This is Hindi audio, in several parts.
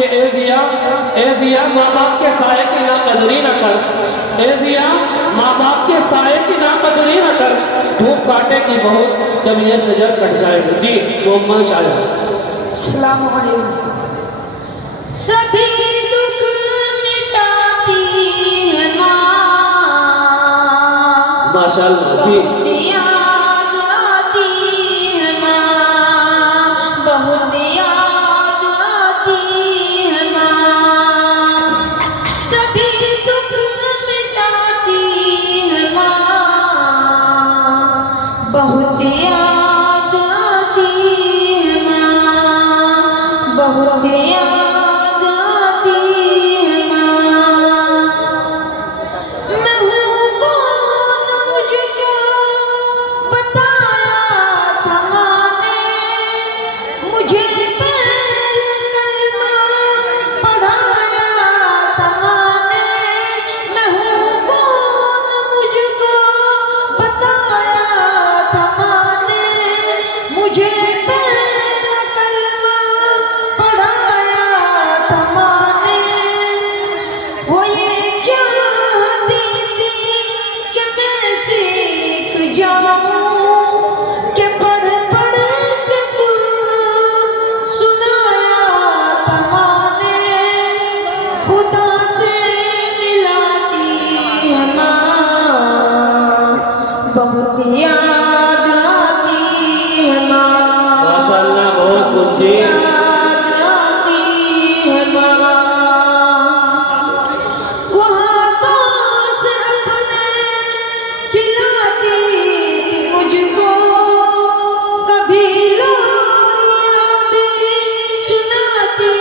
कि ए जिया माँ बाप के साए की ना कदरी न कर, ए जिया माँ बाप के साए की ना कदरी न कर, धूप काटे की बहुत जब ये शजर कट जाएगी। जी मोहम्मद शाह अस्सलाम वालेकुम। सभी दुख मिटाती है माँ, माशाअल्लाह जी। बहुत याद आती है माँ, बहुत याद आती है माँ। सभी दुख मिटाती है माँ, बहुत याद आती है माँ, बहुत याद आती है माँ। मैं हूँ कौन मुझको बताया था माँ ने, मुझे पहले कलमा पढ़ाया था माँ ने। मैं हूँ कौन मुझको बताया था माँ ने, मुझे पहले कलमा पढ़ाया था माँ ने। वो ये चाहती थी कि मैं सीख जाऊं, कि पढ़ पढ़ के कुरान सुनाया था माँ ने। खुदा से मिलाती है माँ, बहुत याद आती है माँ, माशाअल्लाह बहुत बुद्धि। याद आती है माँ। वहाँ पास अपने खिलाती थी मुझको, कभी लोरियां भी सुनाती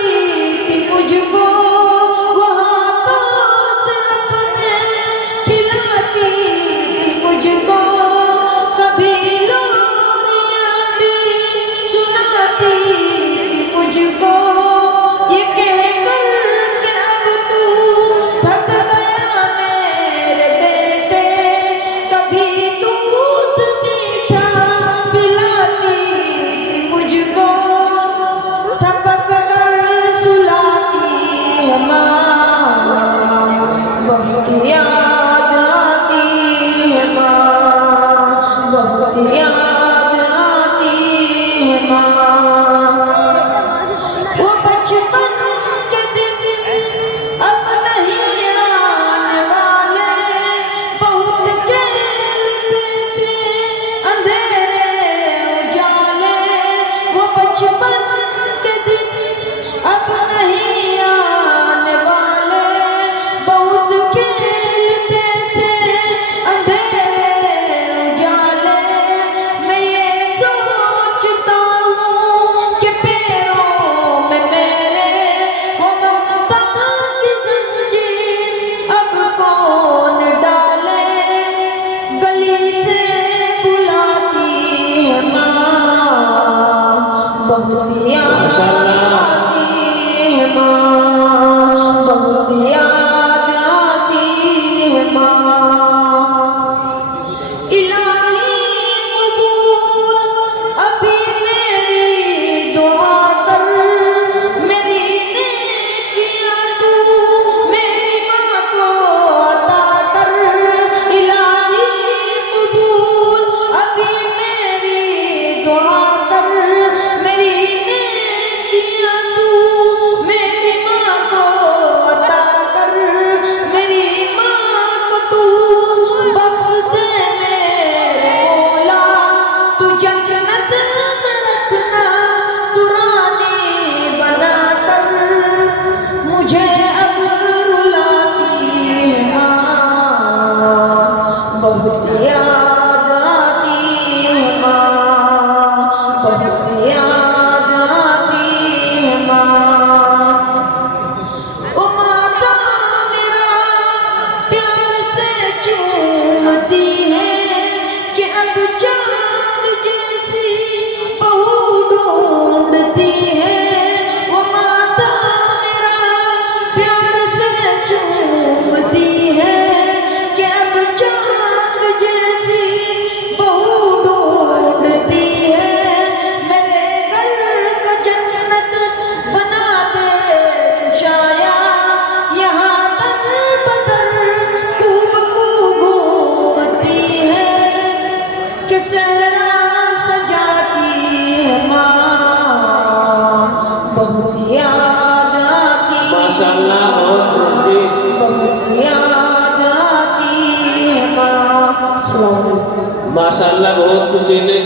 माशाल्लाह, बहुत जी, बहुत याद आती है माँ। अस्सलाम माशाल्लाह, बहुत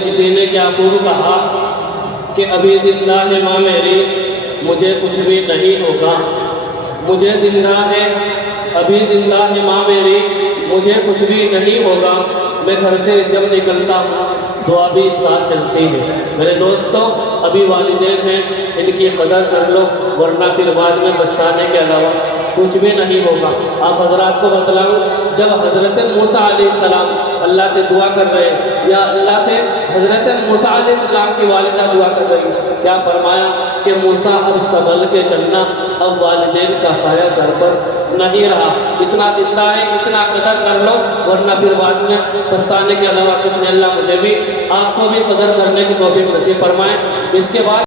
किसी ने क्या खूब कहा कि अभी जिंदा है माँ मेरी, मुझे कुछ भी नहीं होगा। मुझे जिंदा है, अभी जिंदा है माँ मेरी, मुझे कुछ भी नहीं होगा। मैं घर से जब निकलता हूँ दुआ भी साथ चलती है। मेरे दोस्तों, अभी वालिदैन हैं, इनकी कदर कर लो, वरना फिर बाद में पछताने के अलावा कुछ भी नहीं होगा। आप हजरात को बतलाऊँ, जब हज़रत मूसा अलैहिस्सलाम अल्लाह से दुआ कर रहे हैं, या अल्लाह से हज़रत मूसा अलैहिस्सलाम की वालिदा दुआ कर रही, क्या फरमाया कि मूसा अब संभल के चलना, अब वालिदैन का साया सर पर नहीं रहा। इतना जिंदा है, इतना कदर कर लो, वरना फिर बाद में पछताने के अलावा कुछ नहीं। अल्लाह मुझे भी आपको भी कदर करने की तौफीक नसीब फरमाए। इसके बाद